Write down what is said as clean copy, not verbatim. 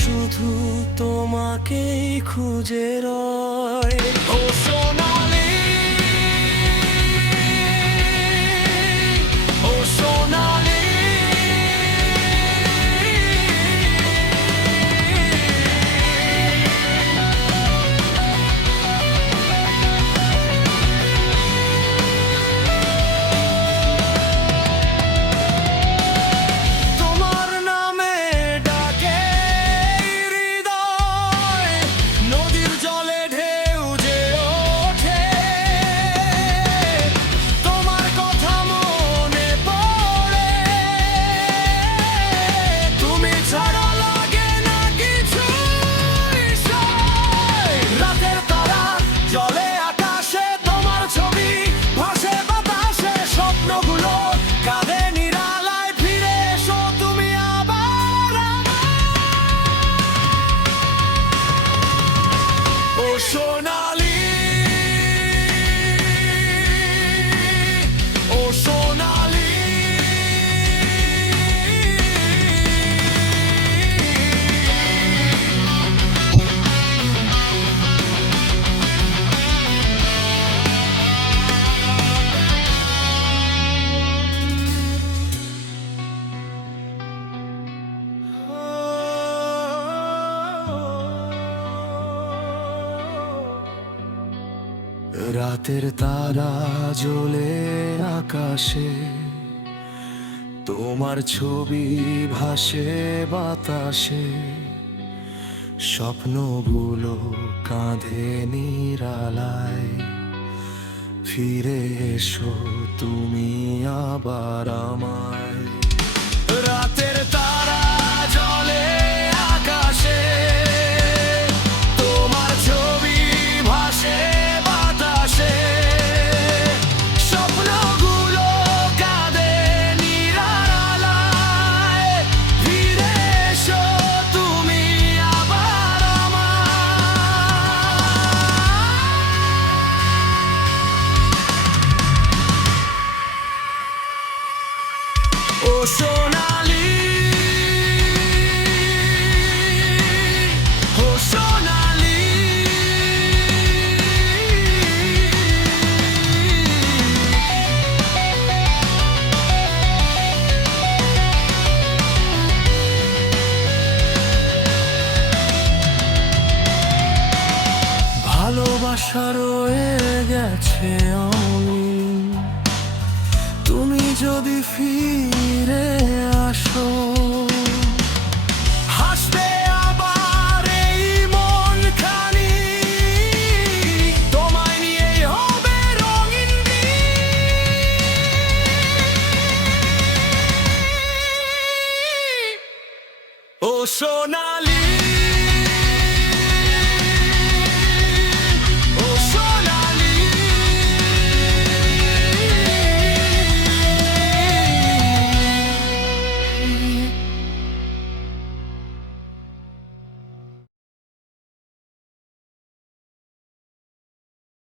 শুধু তোমাকেই খুঁজে রয়। ও সোনালি, ও সোনালি, তোমার নামে ডাকে হৃদয়, নদীর জলে ঢেউ যে ওঠে, তোমার কথা মনে পড়ে, তুমি ছাড়া লাগে না কিছু। রাতের তারা জলে আকাশে, তোমার ছবি ভাসে বাতাসে, স্বপ্নগুলো কাঁধে নিরালায়, ফিরে এসো তুমি আবার আমার। ও সোনালি, ও সোনালি, রাতের তারা জ্বলে আকাশে, তোমার ছবি ভাসে বাতাসে, স্বপ্নগুলো কাঁধে নিরালায়, ফিরে এসো তুমি আবার আমায়। রাতের তারা জ্বলে আকাশে, তোমার ছবি ভাসে বাতাসে, স্বপ্নগুলো কাঁধে নিরালায়, ফিরে এসো তুমি আবার আমার। ও সোনালি, ও সোনালি, ভালোবাসা রয়ে গেছে অমলিন, তুমি যদি ফিরে আসো, হাসবে আবার এই মনখানি, তোমায় নিয়েই হবে রঙিন দিন। ও সোনালি।